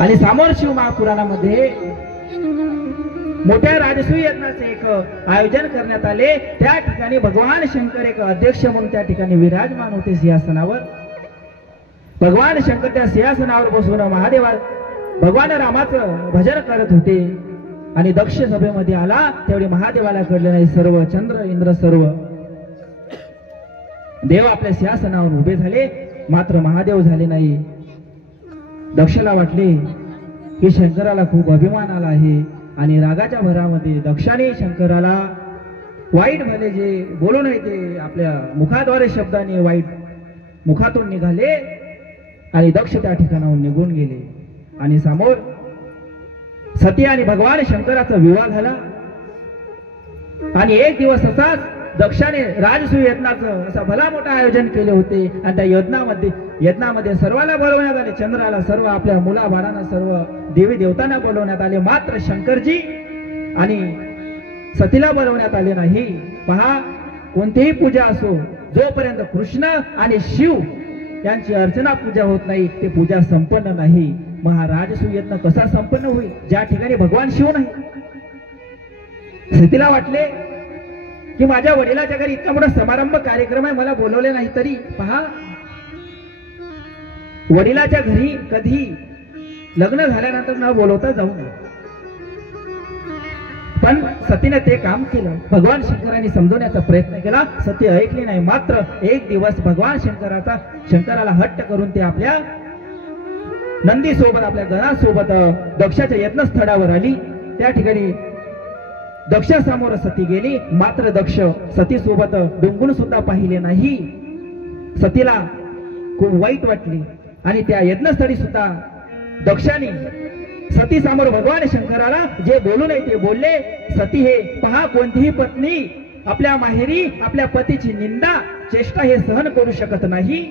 आणि समोर शिव महापुराणामध्ये मोठ्या राजसूय यज्ञाचे एक आयोजन करण्यात आले। त्या ठिकाणी भगवान शंकर एक अध्यक्ष म्हणून त्या ठिकाणी विराजमान होते सिंहासनावर। भगवान शंकर त्या सिंहासनावर बसून भगवान रामाचं भजन करत होते आणि दक्ष सभेमध्ये आला त्यावेळी महादेवाला कळले नाही। सर्व चंद्र इंद्र सर्व देव आपल्या सिंहासनावर उभे झाले, मात्र महादेव झाले नाही। दक्षाला वाटले की शंकराला खूप अभिमान आला आहे आणि रागाच्या भरामध्ये दक्षाने शंकराला वाईट भले जे बोलू नये ते आपल्या मुखाद्वारे शब्दाने वाईट मुखातून निघाले आणि दक्ष त्या ठिकाणाहून निघून गेले आणि समोर सती आणि भगवान शंकराचा विवाह झाला। आणि एक दिवस असाच दक्षाने राजसूय यज्ञाचं असा भला मोठा आयोजन केले होते आणि त्या यज्ञामध्ये सर्वांना बोलवण्यात आले। चंद्राला, सर्व आपल्या मुलाबाळांना, सर्व देवी देवतांना बोलवण्यात आले, मात्र शंकरजी आणि सतीला बोलवण्यात आले नाही। पहा, कोणतीही पूजा असो, जोपर्यंत कृष्ण आणि शिव यांची अर्चना पूजा होत नाही ते पूजा संपन्न नाही। महाराजसूय यज्ञ कसा संपन्न होईल ज्या ठिकाणी भगवान शिव नाही? सतीला वाटले की माझ्या वडिलाच्या घरी इतका मोठा समारंभ कार्यक्रम आहे, मला बोलवले नाही तरी। पहा, वडिलाच्या घरी कधी लग्न झाल्यानंतर न बोलवता जाऊ नये, पण सतीने ते काम केलं। भगवान शंकरांनी समजवण्याचा प्रयत्न केला, सती ऐकली नाही। मात्र एक दिवस भगवान शंकराला हट्ट करून ते आपल्या नंदी सोबत, आपल्या गणासोबत दक्षाच्या यज्ञस्थळावर आली। त्या ठिकाणी दक्षासमोर सती गेली, मात्र दक्ष सती सोबत डुंगून सुद्धा पाहिले नाही। सतीला खूप वाईट वाटले आणि त्या यज्ञस्थळी सुद्धा दक्षाने सती समोर भगवान शंकराला जे बोलू नये ते बोलले। सती हे पहा, कोणतीही पत्नी आपल्या माहेरी आपल्या पतीची निंदा चेष्टा हे सहन करू शकत नाही।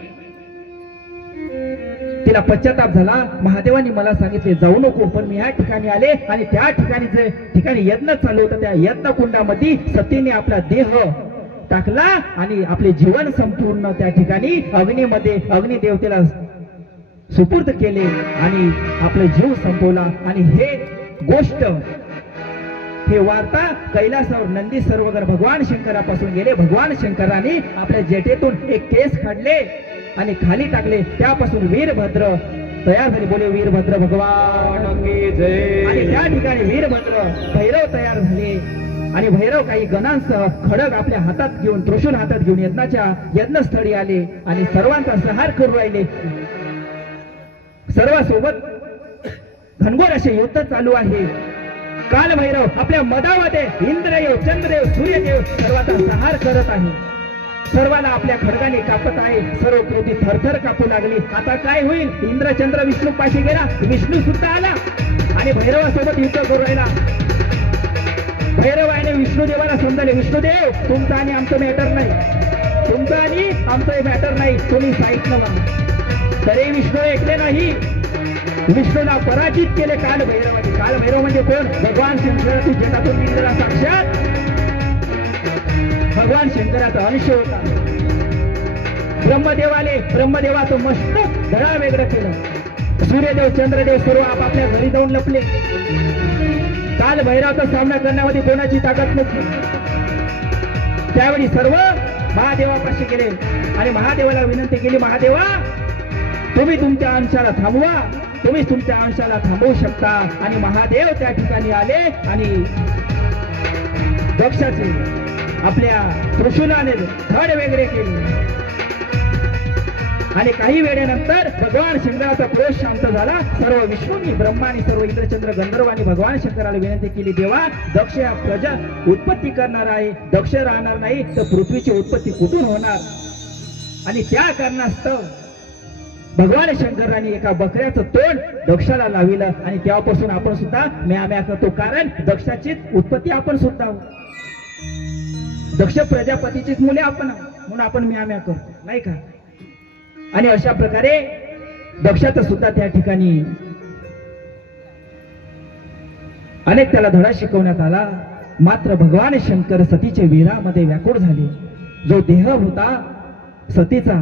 तिला पश्चाताप झाला, महादेवांनी मला सांगितले जाऊ नको, पण मी या ठिकाणी आले आणि त्या ठिकाणी जे ठिकाणी यज्ञ चालू होता त्या यज्ञ कुंडामध्ये सतीने आपला देह टाकला आणि आपले जीवन संपूर्ण त्या ठिकाणी अग्नीमध्ये अग्निदेवतेला सुपूर्द केले आणि आपले जीव संपवला। आणि हे गोष्ट हे वार्ता कैलासावर नंदी सरोवर भगवान शंकरापासून गेले। भगवान शंकराने आपल्या जेठेतून एक केस काढले आणि खाली टाकले, त्यापासून वीरभद्र तयार झाले। बोले वीरभद्र भगवान की जय। आणि त्या ठिकाणी वीरभद्र भैरव तयार झाले आणि भैरव काही गणांसह खडग आपल्या हातात घेऊन, त्रिशूल हातात घेऊन यज्ञस्थळी आले आणि सर्वांचा संहार करू राहिले। सर्वांसोबत घनघोर असे युद्ध चालू आहे। काल भैरव आपल्या मदामध्ये इंद्रदेव, चंद्रदेव, सूर्यदेव सर्वांचा संहार करत आहे, सर्वांना आपल्या खडगाने कापत आहे। सर्व कृती थरथर कापू लागली। आता काय होईल? इंद्र चंद्र विष्णू पाशी गेला, विष्णू सुद्धा आला आणि भैरवासोबत युद्ध करू राहिला। भैरवाने विष्णुदेवाला समजाले, विष्णुदेव तुमचा आणि आमचं मॅटर नाही, तुमचं आणि आमचं मॅटर नाही, तुम्ही साईट नका। तरी विष्णू ऐकले नाही, विष्णूला पराजित केले काल भैरवाने। काल भैरव म्हणजे कोण? भगवान शंकर जेठातून निघालेला साक्षात भगवान शंकराचा अंश होता। ब्रह्मदेवाले ब्रह्मदेवाचं मस्तक धडा वेगळं केलं। सूर्यदेव, चंद्रदेव सर्व आपापल्या घरी जाऊन लपले। काल भैरवाचा सामना करण्यामध्ये कोणाची ताकद नव्हती। त्यावेळी सर्व महादेवापाशी गेले आणि महादेवाला विनंती केली, महादेवा तुम्ही तुमच्या अंशाला थांबवा, तुम्ही तुमच्या अंशाला थांबवू शकता। आणि महादेव त्या ठिकाणी आले आणि दक्षाचे आपल्या त्रिशूलाने धड वेगळे केले आणि काही वेळेनंतर भगवान शंकराचा क्रोध शांत झाला। सर्व विष्णूंनी, ब्रह्मानी, सर्व इंद्रचंद्र गंधर्वांनी भगवान शंकराला विनंती केली, देवा दक्ष या प्रजा उत्पत्ती करणार आहे, दक्ष राहणार नाही तर पृथ्वीची उत्पत्ती कुठून होणार? आणि त्या कारणास्तव भगवान शंकरांनी एका बकऱ्याचं तोंड दक्षाला लाविलं आणि तेव्हापासून आपण सुद्धा म्या म्या करतो, कारण दक्षाचीच उत्पत्ती आपण सुद्धा आहोत। दक्ष प्रजापतीचीच मुले आपण म्हणून आपण म्या म्या करतो, नाही का? आणि अशा प्रकारे दक्षाचं सुद्धा त्या ठिकाणी अनेक त्याला धडा शिकवण्यात आला। मात्र भगवान शंकर सतीच्या वीरामध्ये व्याकुळ झाले। जो देह होता सतीचा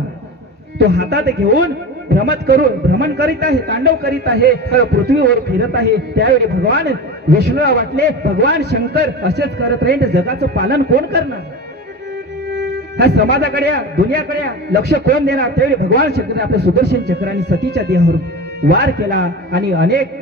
तो हातात घेऊन भ्रमण करीत आहे, तांडव करीत आहे, सर्व पृथ्वीवर फिरत आहे. त्यावेळी भगवान विष्णूला वाटले, भगवान शंकर असेच करत राहील तर जगाचं पालन कोण करणार? ह्या समाजाकडे दुनियाकडे लक्ष कोण देणार? त्यावेळी भगवान शंकराने आपल्या सुदर्शन चक्राने सतीच्या देहावर वार केला आणि अनेक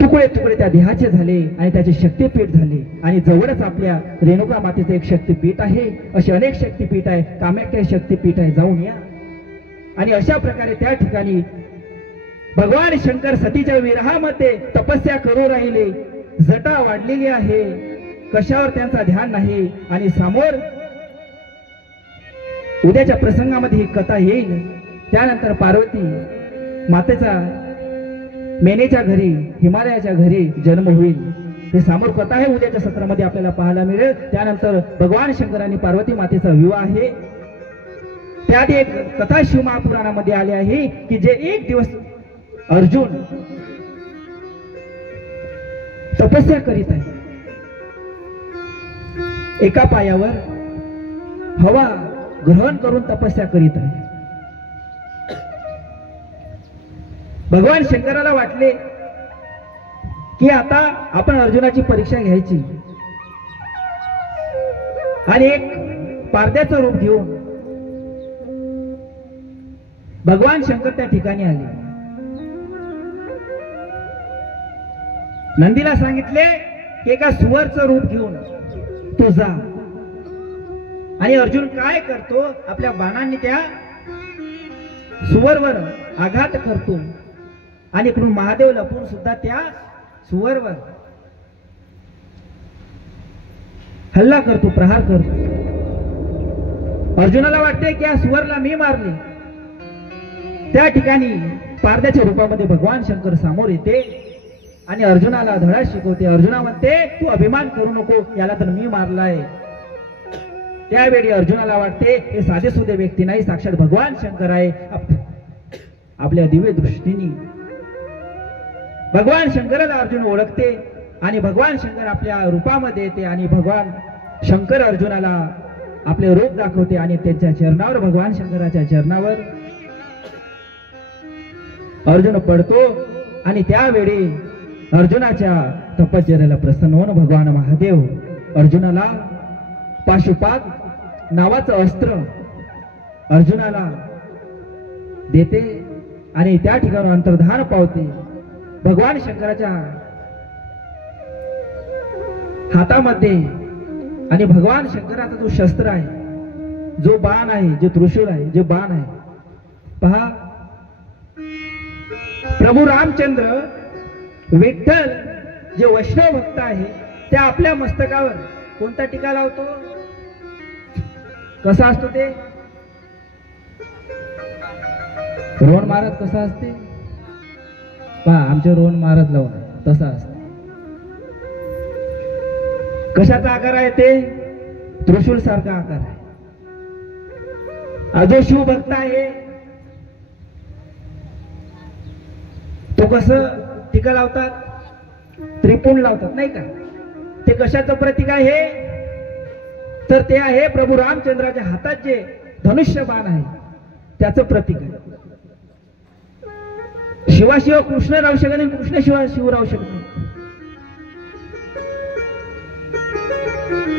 तुकडे तुकडे त्या देहाचे झाले आणि त्याचे शक्तिपीठ झाले. आणि जवळच आपल्या रेणुका मातेचं एक शक्तिपीठ आहे. असे अनेक शक्तिपीठ आहे, कामाख्या शक्तिपीठ आहे, जाऊन या. आणि अशा प्रकारे त्या ठिकाणी भगवान शंकर सतीच्या विरहामध्ये तपस्या करू राहिले. जटा वाढलेली आहे, कशावर त्यांचा ध्यान नाही. आणि समोर उद्याच्या प्रसंगामध्ये ही कथा येईल. त्यानंतर पार्वती मातेचा मेनेच्या घरी, हिमालयाच्या घरी जन्म होईल. हे समोर कथा आहे, उद्याच्या सत्रामध्ये आपल्याला पाहायला मिळेल. त्यानंतर भगवान शंकर आणि पार्वती मातेचा विवाह आहे. त्यात एक कथा शिवमहापुराणामध्ये आली आहे की जे एक दिवस अर्जुन तपस्या करीत आहे, एका पायावर हवा ग्रहण करून तपस्या करीत आहे. भगवान शंकराला वाटले की आता आपण अर्जुनाची परीक्षा घ्यायची. आणि एक पारद्याचं रूप घेऊन भगवान शंकर त्या ठिकाणी आले. नंदीला सांगितले की एका सुवरचं रूप घेऊन तू जा. आणि अर्जुन काय करतो? आपल्या बाणांनी त्या सुवरवर आघात करतो आणि इकडून महादेव लपून सुद्धा त्या सुवरवर हल्ला करतो, प्रहार करतो. अर्जुनाला वाटते की या सुवरला मी मारले. त्या ठिकाणी पारद्याच्या रूपामध्ये भगवान शंकर समोर येते आणि अर्जुनाला धडा शिकवते. अर्जुना म्हणते तू अभिमान करू नको, याला तर मी मारलाय. त्यावेळी अर्जुनाला वाटते हे साधे सुधे व्यक्ती नाही, साक्षात भगवान शंकर आहे. आपल्या दिव्य दृष्टीने भगवान शंकराला अर्जुन ओळखते आणि भगवान शंकर आपल्या रूपामध्ये येते आणि भगवान शंकर अर्जुनाला आपले रूप दाखवते आणि त्यांच्या चरणावर, भगवान शंकराच्या चरणावर अर्जुन पडतो. आणि त्यावेळी अर्जुनाच्या तपश्चर्याला प्रसन्न होऊन भगवान महादेव अर्जुनाला पाशुपात नावाचं अस्त्र अर्जुनाला देते आणि त्या ठिकाणी अंतर्धान पावते. भगवान शंकराच्या हातामध्ये आणि भगवान शंकराचा जो शस्त्र आहे, जो बाण आहे, जे त्रिशूल आहे, जे बाण आहे, पहा प्रभू रामचंद्र विठ्ठल जे वैष्णव भक्त आहे त्या आपल्या मस्तकावर कोणता टीका लावतो? कसा असतो ते? रोहन महाराज कसा असते पहा, आमचे रोहन महाराज लावून तसा असते. कशाचा आकार आहे ते? त्रिशूल सारखा आकार आहे. जो शिव भक्त आहे तो कसं टीका लावतात? त्रिपुंड लावतात नाही का? ते कशाचं प्रतीक आहे? तर ते आहे प्रभू रामचंद्राच्या हातात जे धनुष्य बाण आहे त्याचं प्रतीक आहे. शिवाशिव कृष्ण राहू शकत नाही, कृष्ण शिवाय शिव राहू शकत नाही.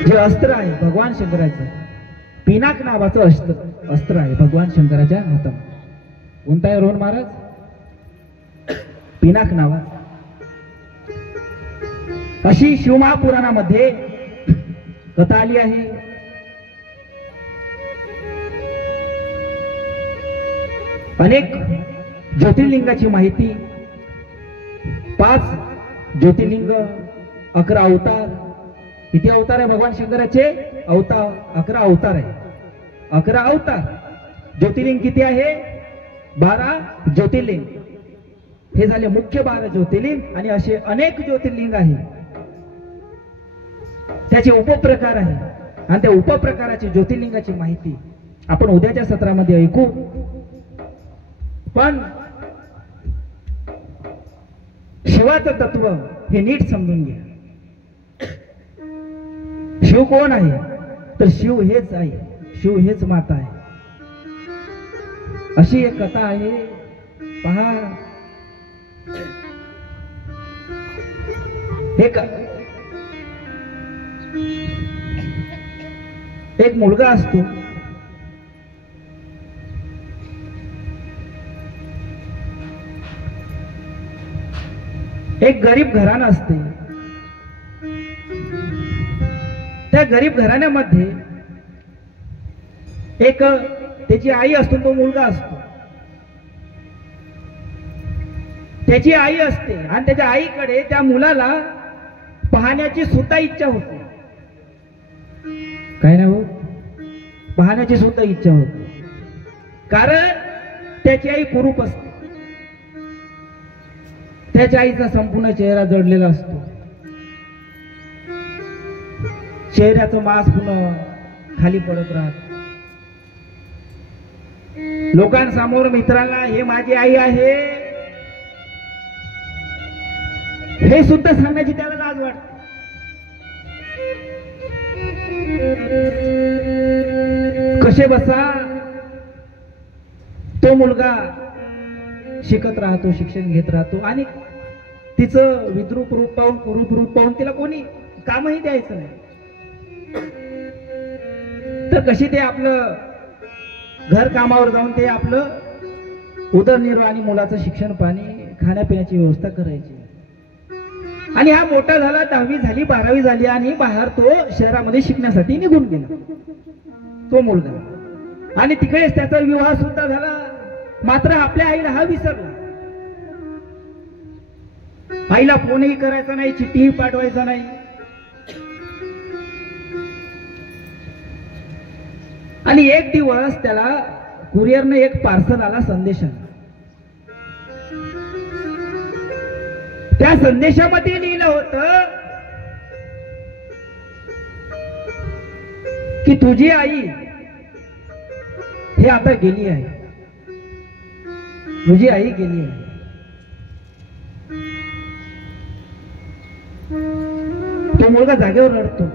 जे अस्त्र आहे भगवान शंकराचं, पिनाक नावाचं अस्त्र आहे भगवान शंकराच्या हातात. कोणता आहे रोहन महाराज? पिनाक नावा. अशी शिवमहापुराणामध्ये कथा आली आहे. अनेक ज्योतिर्लिंगाची माहिती, 5 ज्योतिर्लिंग, 11 अवतार. किती अवतार आहे भगवान शंकराचे? अवतार 11 अवतार आहे. 11 अवतार. ज्योतिर्लिंग किती आहे? 12 ज्योतिर्लिंग. हे झाले मुख्य 12 ज्योतिर्लिंग. आणि असे अनेक ज्योतिर्लिंग आहे, त्याचे उपप्रकार आहे. आणि त्या उपप्रकाराची ज्योतिर्लिंगाची माहिती आपण उद्याच्या सत्रामध्ये ऐकू. पण शिवाचं तत्व हे नीट समजून घ्या. शिव कोण आहे? तर शिव हेच आहे, शिव हेच माता आहे. अशी एक कथा आहे पहा. एक मुलगा असतो. एक गरीब घराणं असते. त्या गरीब घराण्यामध्ये एक त्याची आई असतो, तो मुलगा असतो. त्याची आई असते आणि त्याच्या आईकडे त्या मुलाला पाहण्याची सुद्धा इच्छा होती. काय ना हो, पाहण्याची सुद्धा इच्छा होती. कारण त्याची आई कुरूप असते. त्याच्या आईचा संपूर्ण चेहरा जडलेला असतो. चेहऱ्याचं मांस पुन्हा खाली पडत राहत. लोकांसमोर मित्रांना हे माझी आई आहे हे सुद्धा सांगण्याची त्याला लाज वाटते. कसे बसा तो मुलगा शिकत राहतो, शिक्षण घेत राहतो आणि तिचं विद्रूप रूप पाहून, कुरूप रूप पाहून तिला कोणी कामही द्यायचं नाही. तर कशी ते आपलं घर कामावर जाऊन ते आपलं उदरनिर्वाह आणि मुलाचं शिक्षण पाणी खाण्यापिण्याची व्यवस्था करायची. आणि हा मोठा झाला, 10वी झाली, 12वी झाली आणि बाहेर तो शहरामध्ये शिकण्यासाठी निघून गेला तो मुलगा. आणि तिकडेच त्याचा विवाह सुद्धा झाला. मात्र आपल्या आईला हा विसरला. आईला फोनही करायचा नाही, चिठ्ठीही पाठवायचा नाही. आणि एक दिवस त्याला कुरिअरने एक पार्सल आला, संदेश आला. त्या संदेशामध्ये लिहिलं होतं की तुझी आई हे आता गेली आहे, तुझी आई गेली आहे. तो मुलगा जागेवर रडतो.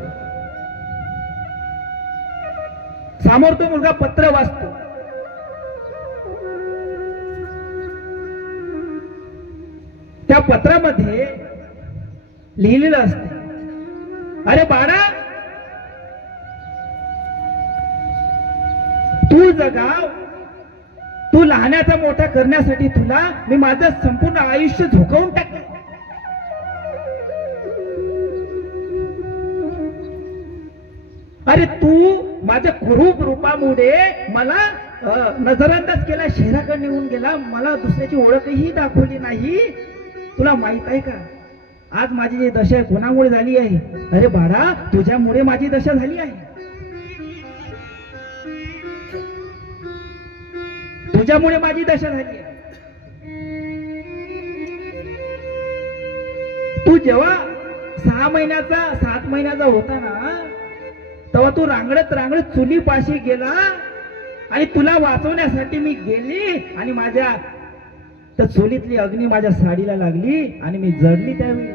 समोर तो मुलगा पत्र वाचतो. त्या पत्रामध्ये लिहिलेलं असते, अरे बाळा, तू जगाव, तू लहानाचा मोठा करण्यासाठी तुला मी माझं संपूर्ण आयुष्य झोकवून टाकलं. अरे तू माझ्या कुरूप रूपामुळे मला नजरअंदाज केला, शहराकडे निघून गेला, मला दुसऱ्याची ओळखही दाखवली नाही. तुला माहित आहे का आज माझी जी दशा आहे कोणामुळे झाली आहे? अरे बाळा, तुझ्यामुळे माझी दशा झाली आहे. तुझ्यामुळे माझी दशा झाली आहे. तू जेव्हा 6 महिन्याचा 7 महिन्याचा होता ना, तेव्हा तू रांगडत रांगडत चुलीपाशी गेला आणि तुला वाचवण्यासाठी मी गेली आणि माझ्या तर चुलीतली अग्नी माझ्या साडीला लागली आणि मी जळली. त्यावेळी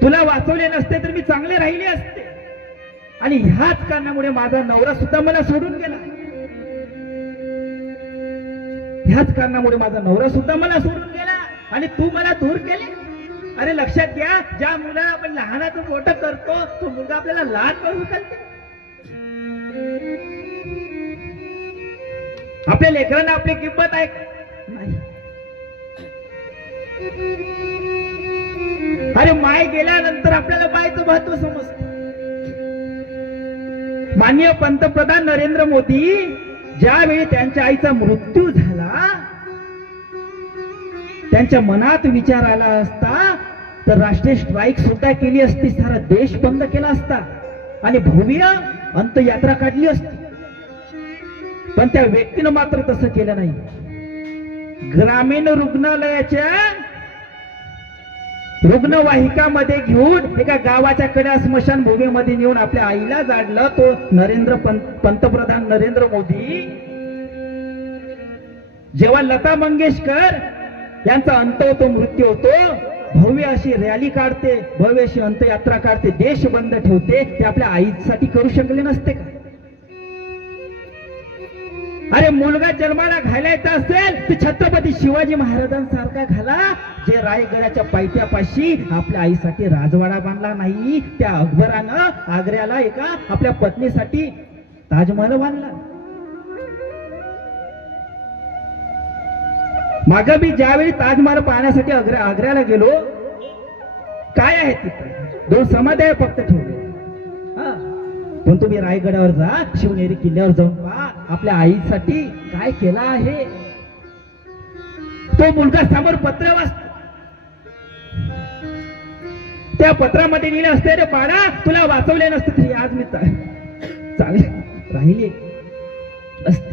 तुला वाचवले नसते तर मी चांगले राहिले असते. आणि ह्याच कारणामुळे माझा नवरा सुद्धा मला सोडून गेला. ह्याच कारणामुळे माझा नवरा सुद्धा मला सोडून गेला आणि तू मला दूर केले. अरे लक्षात घ्या, ज्या मुलाला आपण लहानाचं मोठं करतो तो मुलगा आपल्याला लहान करून उचलते. आपल्या लेकरांना आपली किंमत आहे नाही. अरे माय गेल्यानंतर आपल्याला बायचं महत्व समजतं. माननीय पंतप्रधान नरेंद्र मोदी ज्यावेळी त्यांच्या आईचा मृत्यू झाला, त्यांच्या मनात विचार आला असता तर राष्ट्रीय स्ट्राईक सुद्धा केली असती, सारा देश बंद केला असता आणि भव्य अंत्ययात्रा काढली असती. पण त्या व्यक्तीनं मात्र तसं केलं नाही. ग्रामीण रुग्णालयाच्या रुग्णवाहिकामध्ये घेऊन एका गावाच्या कडे स्मशानभूमीमध्ये नेऊन आपल्या आईला जाडलं. तो पंतप्रधान नरेंद्र मोदी जेव्हा लता मंगेशकर यांचा अंत होतो, मृत्यू होतो, भव्य अशी रॅली काढते, भव्य अशी अंत्ययात्रा काढते, देश बंद ठेवते, ते आपल्या आईसाठी करू शकले नसते का? अरे मुलगा जन्माला घालायचा असेल तर छत्रपती शिवाजी महाराजांसारखा घाला, जे रायगडाच्या पायथ्यापाशी आपल्या आईसाठी राजवाडा बांधला नाही, त्या अकबरानं आग्र्याला एका आपल्या पत्नीसाठी ताजमहल बांधला. माग मी ज्यावेळी ताजमहल पाहण्यासाठी आग्र्याला गेलो, काय आहे तिथे 2 समाध्या फक्त ठेवले. पण तुम्ही रायगडावर जा, शिवनेरी किल्ल्यावर जाऊन पहा, आपल्या आईसाठी काय केलं आहे. तो मुलगा समोर पत्र वाचतो, त्या पत्रामध्ये लिहिले असते, रे बाळा तुला वाचवले नसते तरी आज मी चांगले राहिले असते.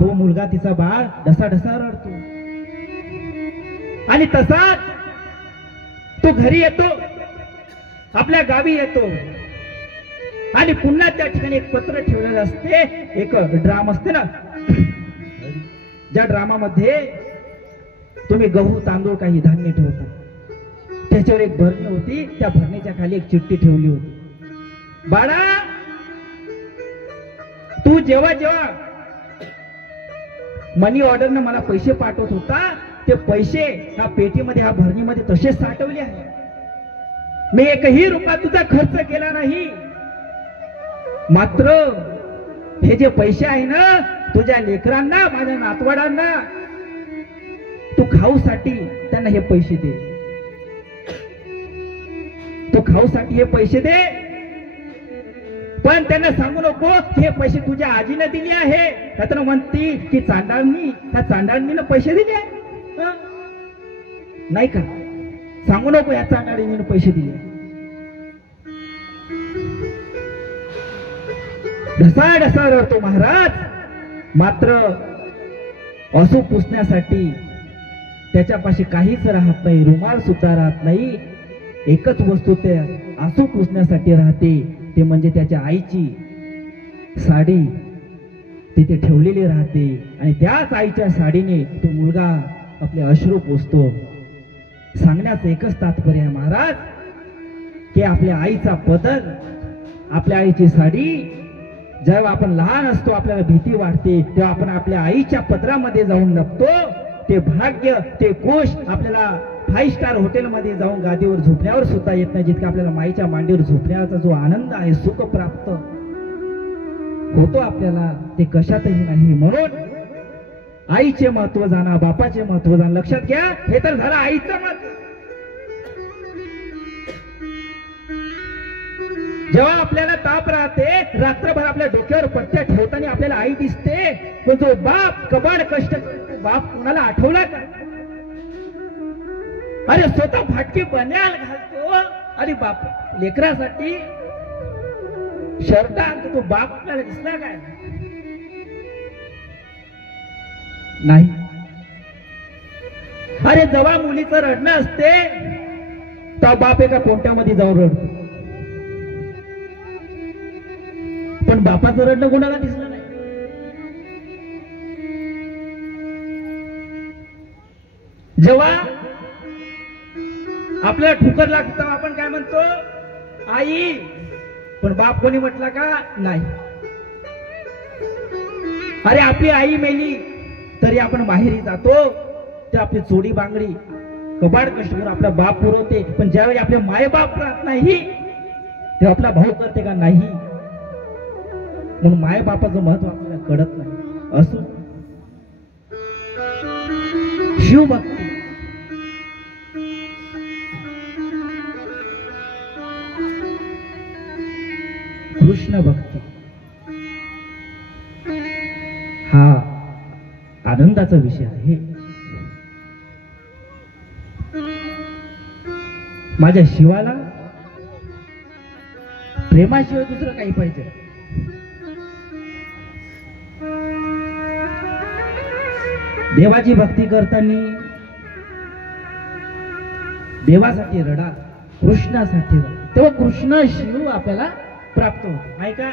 तो मुलगा तिचा बाळ ढसा ढसा रडतो आणि तसाच तो घरी येतो, आपल्या गावी येतो आणि पुन्हा त्या ठिकाणी एक पत्र ठेवलेलं असते, एक ड्राम असते ना, ज्या ड्रामामध्ये तुम्ही गहू तांदूळ काही धान्य ठेवता, त्याच्यावर एक भरणी होती, त्या भरणीच्या खाली एक चिठ्ठी ठेवली होती. बाळा तू जेव्हा जेव्हा मनी ऑर्डरने मला पैसे पाठवत होता, ते पैसे ह्या पेटीमध्ये, ह्या भरणीमध्ये तसेच साठवले आहे. मी एकही रुपया तुझा खर्च केला नाही. मात्र हे जे पैसे आहे ना, तुझ्या लेकरांना, माझ्या नातवडांना तू खाऊसाठी त्यांना हे पैसे दे. तू खाऊसाठी हे पैसे दे, पण त्यांना सांगू नको हे पैसे तुझ्या आजीने दिले आहे. तर म्हणती की चांडाळणीनं पैसे दिले नाही का, सांगू नको या चांडाळीने पैसे दिले. ढसा ढसा रडतो महाराज. मात्र असू पुसण्यासाठी त्याच्यापाशी काहीच राहत नाही, रुमाल सुद्धा राहत नाही. एकच वस्तू ते आसू पुसण्यासाठी राहते, ते म्हणजे त्याच्या आईची साडी तिथे ठेवलेली राहते. आणि त्याच आईच्या साडीने तो मुलगा आपले अश्रू पुसतो. सांगण्याचं एकच तात्पर्य आहे महाराज, की आपल्या आईचा पदर, आपल्या आईची साडी, जेव्हा आपण लहान असतो आपल्याला भीती वाटते, तेव्हा आपण आपल्या आईच्या पदरामध्ये जाऊन लपतो. ते भाग्य, ते कोश आपल्याला 5 स्टार हॉटेलमध्ये जाऊन गादीवर झोपण्यावर सुद्धा येत नाही, जितका आपल्याला माईच्या मांडीवर झोपण्याचा जो आनंद आहे, सुख प्राप्त होतो आपल्याला, ते कशातही नाही. म्हणून आईचे महत्व जाणा, बापाचे महत्व जाणा. लक्षात घ्या, हे तर झालं आईचं महत्व. जेव्हा आपल्याला ताप राहते, रात्रभर आपल्या डोक्यावर पट्ट्या ठेवताना आपल्याला आई दिसते, पण जो बाप कबाड कष्ट, बाप कुणाला आठवला का? अरे स्वतः फाटकी बन्याल घालतो, अरे बाप लेकरासाठी शर्ट आणतो, तो बाप आपल्याला दिसला काय? नाही. अरे जेव्हा मुलीचं रडणं असते, तर बाप एका कोणत्यामध्ये जाऊन रडतो, पण बापाचं रडणं कोणाला दिसलं नाही. जेव्हा आपल्याला ठुकर लागतं आपण काय म्हणतो, आई, पण बाप कोणी म्हटला का? नाही. अरे आपली आई मेली तरी आपण माहेरी जातो, ते आपली चोडी बांगडी कबाड कष्ट करून आपला बाप पुरवते, पण ज्यावेळी आपले माय बाप राहत नाही तेव्हा आपला भाऊ करते का? नाही. म्हणून माय बापाचं महत्व आपल्याला कळत नाही. असो शिवभक्ती, कृष्ण भक्ती हा आनंदाचा विषय आहे. माझ्या शिवाला प्रेमाशिवाय दुसरं काही पाहिजे. देवाची भक्ती करताना देवासाठी रडा, कृष्णासाठी रडा, तेव्हा कृष्ण शिव आपल्याला प्राप्त होतो. आहे का?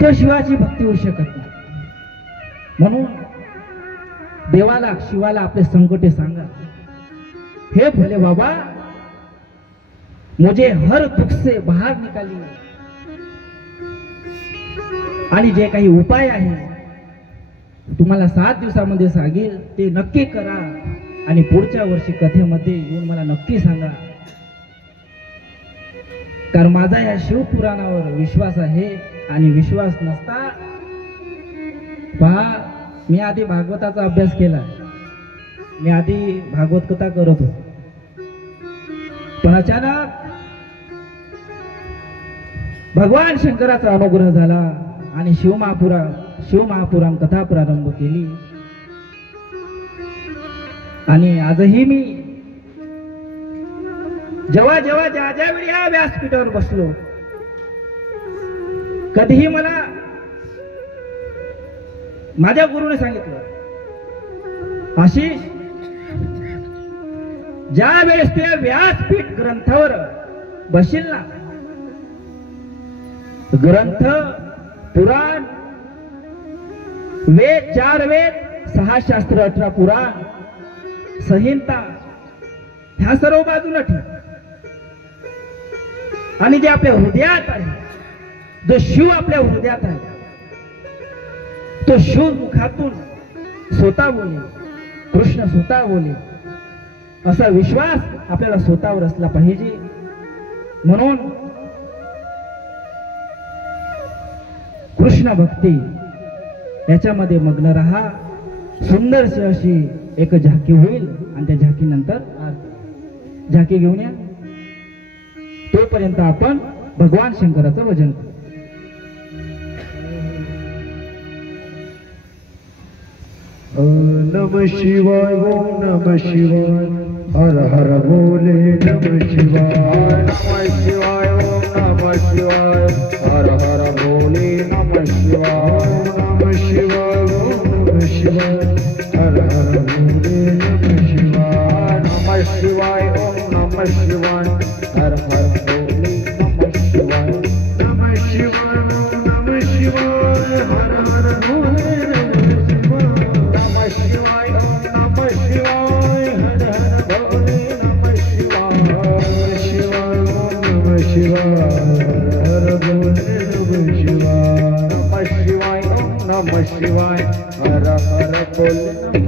तो शिवाची भक्ती होऊ शकत नाही. म्हणून देवाला शिवाला आपले संकटे सांगा, हे भोले बाबा मुझे हर दुख से बाहर निकालिए, आणि जे काही उपाय आहे तुम्हाला 7 दिवसामध्ये सांगेल ते नक्की करा आणि पुढच्या वर्षी कथेमध्ये येऊन मला नक्की सांगा, कारण माझा या शिवपुराणावर विश्वास आहे. आणि विश्वास नसता पहा, मी आधी भागवताचा अभ्यास केला, मी आधी भागवत कथा करत होतो, पण अचानक भगवान शंकराचा अनुग्रह झाला आणि शिवमहापुराण कथा प्रारंभ केली. आणि आजही मी जेव्हा जेव्हा ज्या ज्या वेळी या व्यासपीठावर बसलो, कधीही मला माझ्या गुरुने सांगितलं, आशिष ज्या वेळेस त्या व्यासपीठ ग्रंथावर बसशील ना, ग्रंथ पुराण वेद 4 वेद 6 शास्त्र 18 पुराण संहिता ह्या सर्व बाजूला ठेव, आणि जे आपल्या हृदयात आहे, जो शिव आपल्या हृदयात आहे, तो शिव मुखातून स्वतः बोले, कृष्ण स्वतः बोले, असा विश्वास आपल्याला स्वतःवर असला पाहिजे. म्हणून कृष्ण भक्ती याच्यामध्ये मग्न राहा. सुंदरशी अशी एक झाकी होईल आणि त्या झाकीनंतर झाकी घेऊन या. तोपर्यंत आपण भगवान शंकराचं भजन करू. नमः शिवाय ओम नमः शिवाय हर हर बोले नमः शिवाय नमः शिवाय ओम नमः शिवाय हर हर बोले नमः शिवाय नमः शिवाय ओम नमः शिवाय हर हर बोले नमः शिवाय नमः शिवाय ओम नमः शिवाय हर हर बोले नमः शिवाय नमः शिवाय ओम नमः शिवाय हर हर बोले नमः शिवाय नमः शिवाय हर हर बोले नमः शिवाय शिवाय ओम नमः शिवाय हर बोले नमः शिवाय नमः शिवाय ओम नमः शिवाय हर हर बोले